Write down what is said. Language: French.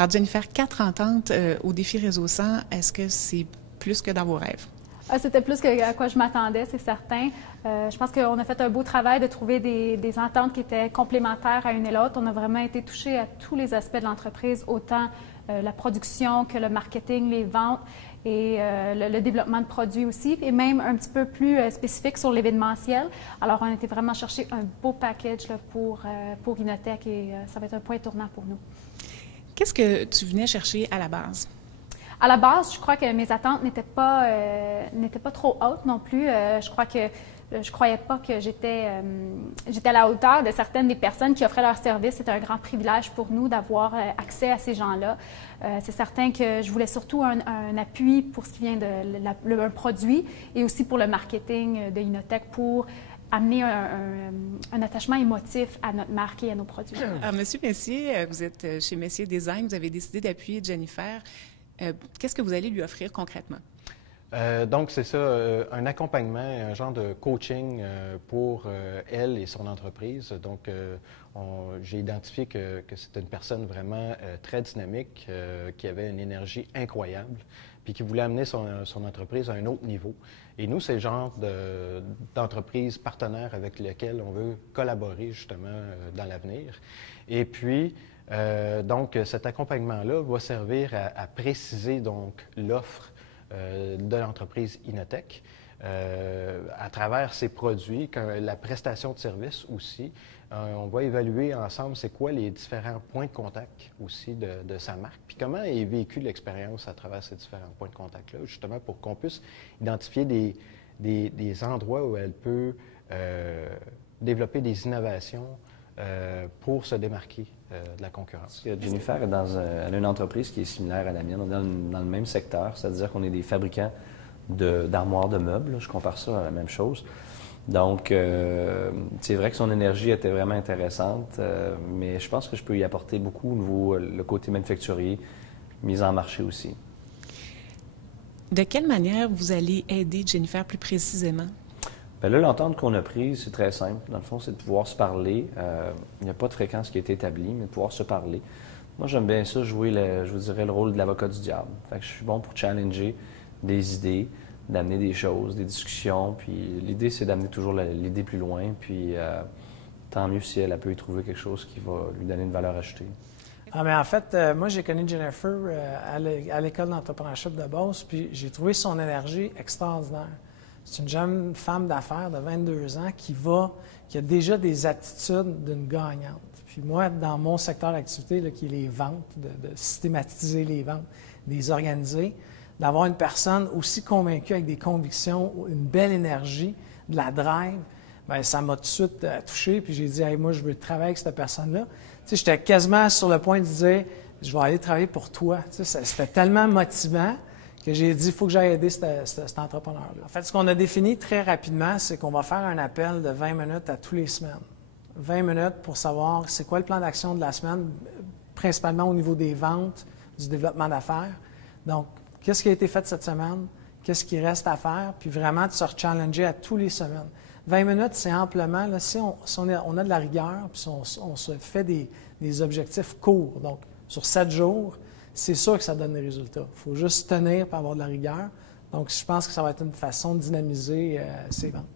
Alors, Jennifer, 4 ententes au défi Réseau 100, est-ce que c'est plus que dans vos rêves? Ah, c'était plus que à quoi je m'attendais, c'est certain. Je pense qu'on a fait un beau travail de trouver des ententes qui étaient complémentaires à une et l'autre. On a vraiment été touchés à tous les aspects de l'entreprise, autant la production que le marketing, les ventes et le développement de produits aussi, et même un petit peu plus spécifique sur l'événementiel. Alors, on a été vraiment chercher un beau package là, pour Inotech et ça va être un point tournant pour nous. Qu'est-ce que tu venais chercher à la base? À la base, je crois que mes attentes n'étaient pas trop hautes non plus. Je croyais pas que j'étais à la hauteur de certaines des personnes qui offraient leurs services. C'était un grand privilège pour nous d'avoir accès à ces gens-là. C'est certain que je voulais surtout un appui pour ce qui vient de un produit et aussi pour le marketing de Inotech pour amener un attachement émotif à notre marque et à nos produits. Alors, Monsieur Messier, vous êtes chez Messier Design, vous avez décidé d'appuyer Jennifer. Qu'est-ce que vous allez lui offrir concrètement? Donc, c'est ça, un accompagnement, un genre de coaching pour elle et son entreprise. Donc, j'ai identifié que c'était une personne vraiment très dynamique, qui avait une énergie incroyable, puis qui voulait amener son entreprise à un autre niveau. Et nous, c'est le genre d'entreprise partenaire avec lequel on veut collaborer justement dans l'avenir. Et puis, donc, cet accompagnement-là va servir à préciser donc l'offre de l'entreprise Inotech à travers ses produits, la prestation de service aussi. On va évaluer ensemble c'est quoi les différents points de contact aussi de sa marque, puis comment est vécue l'expérience à travers ces différents points de contact-là, justement pour qu'on puisse identifier des endroits où elle peut développer des innovations pour se démarquer de la concurrence. Jennifer elle a une entreprise qui est similaire à la mienne. On est dans le même secteur, c'est-à-dire qu'on est des fabricants d'armoires de meubles. Là, je compare ça à la même chose. Donc, c'est vrai que son énergie était vraiment intéressante, mais je pense que je peux y apporter beaucoup au niveau le côté manufacturier, mise en marché aussi. De quelle manière vous allez aider Jennifer plus précisément? Bien là, l'entente qu'on a prise, c'est très simple. Dans le fond, c'est de pouvoir se parler. Il n'y a pas de fréquence qui a été établie, mais de pouvoir se parler. Moi, j'aime bien ça, jouer, je vous dirais, le rôle de l'avocat du diable. Fait que je suis bon pour challenger des idées, d'amener des choses, des discussions. Puis l'idée, c'est d'amener toujours l'idée plus loin. Puis tant mieux si elle peut y trouver quelque chose qui va lui donner une valeur ajoutée. Ah, mais en fait, moi, j'ai connu Jennifer à l'école d'entrepreneurship de Beauce, puis j'ai trouvé son énergie extraordinaire. C'est une jeune femme d'affaires de 22 ans qui a déjà des attitudes d'une gagnante. Puis moi, dans mon secteur d'activité, qui est les ventes, de systématiser les ventes, de les organiser, d'avoir une personne aussi convaincue avec des convictions, une belle énergie, de la drive, bien, ça m'a tout de suite touché. Puis j'ai dit, hey, moi, je veux travailler avec cette personne-là. Tu sais, j'étais quasiment sur le point de dire, je vais aller travailler pour toi. Tu sais, c'était tellement motivant que j'ai dit, il faut que j'aille aider cet entrepreneur-là. En fait, ce qu'on a défini très rapidement, c'est qu'on va faire un appel de 20 minutes à tous les semaines. 20 minutes pour savoir c'est quoi le plan d'action de la semaine, principalement au niveau des ventes, du développement d'affaires. Donc, qu'est-ce qui a été fait cette semaine? Qu'est-ce qui reste à faire? Puis vraiment de se rechallenger à tous les semaines. 20 minutes, c'est amplement, là, si on a de la rigueur, puis si on se fait des objectifs courts, donc sur 7 jours, c'est sûr que ça donne des résultats. Il faut juste tenir pour avoir de la rigueur. Donc, je pense que ça va être une façon de dynamiser ces ventes.